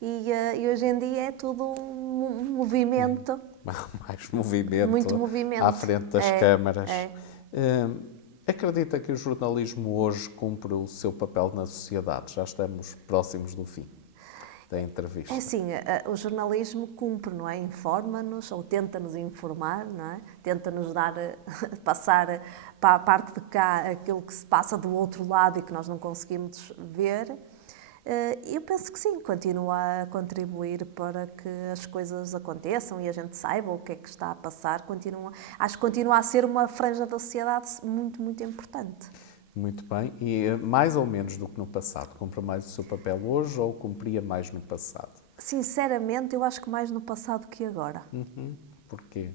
e hoje em dia é tudo um movimento. Mais movimento, muito movimento à frente das câmaras. Acredita que o jornalismo hoje cumpre o seu papel na sociedade? Já estamos próximos do fim. da entrevista? É assim, o jornalismo cumpre, não é? Informa-nos ou tenta-nos informar, não é? Tenta-nos dar, passar para a parte de cá aquilo que se passa do outro lado e que nós não conseguimos ver. Eu penso que sim, continua a contribuir para que as coisas aconteçam e a gente saiba o que é que está a passar. Acho que continua a ser uma franja da sociedade muito, muito importante. Muito bem. E mais ou menos do que no passado? Cumpre mais o seu papel hoje ou cumpria mais no passado? Sinceramente, eu acho que mais no passado que agora. Porquê?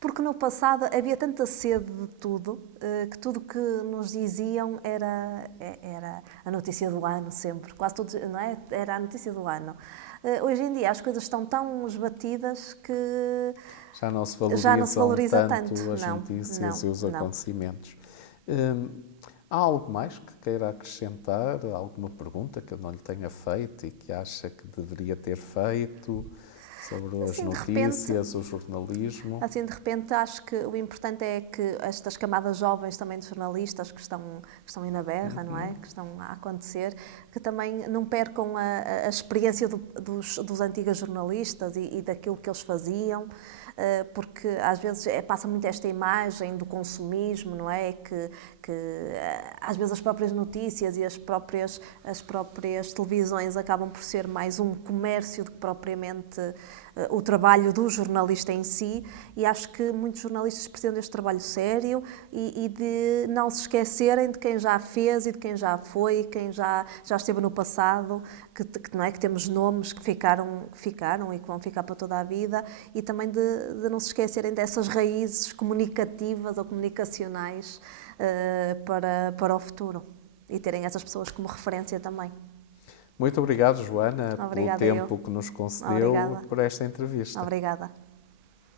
Porque no passado havia tanta sede de tudo, que tudo que nos diziam era a notícia do ano sempre. Quase tudo, não é? Era a notícia do ano. Hoje em dia as coisas estão tão esbatidas que Já não se valoriza tanto tanto. as Não, notícias e os não. acontecimentos. Há algo mais que queira acrescentar? Alguma pergunta que eu não lhe tenha feito e que acha que deveria ter feito sobre as Assim, notícias, o jornalismo? Assim, de repente, acho que o importante é que estas camadas jovens também de jornalistas que estão aí na berra, não é? Que estão a acontecer, que também não percam a experiência dos antigos jornalistas e daquilo que eles faziam, porque às vezes passa muito esta imagem do consumismo, não é? Que às vezes as próprias notícias e as próprias televisões acabam por ser mais um comércio do que propriamente o trabalho do jornalista em si, e acho que muitos jornalistas precisam deste trabalho sério e de não se esquecerem de quem já fez e de quem já foi, quem já esteve no passado, não é? Que temos nomes que ficaram e que vão ficar para toda a vida, e também de não se esquecerem dessas raízes comunicativas ou comunicacionais para o futuro, e terem essas pessoas como referência também. Muito obrigado, Joana, Obrigada, pelo tempo que nos concedeu por esta entrevista. Obrigada.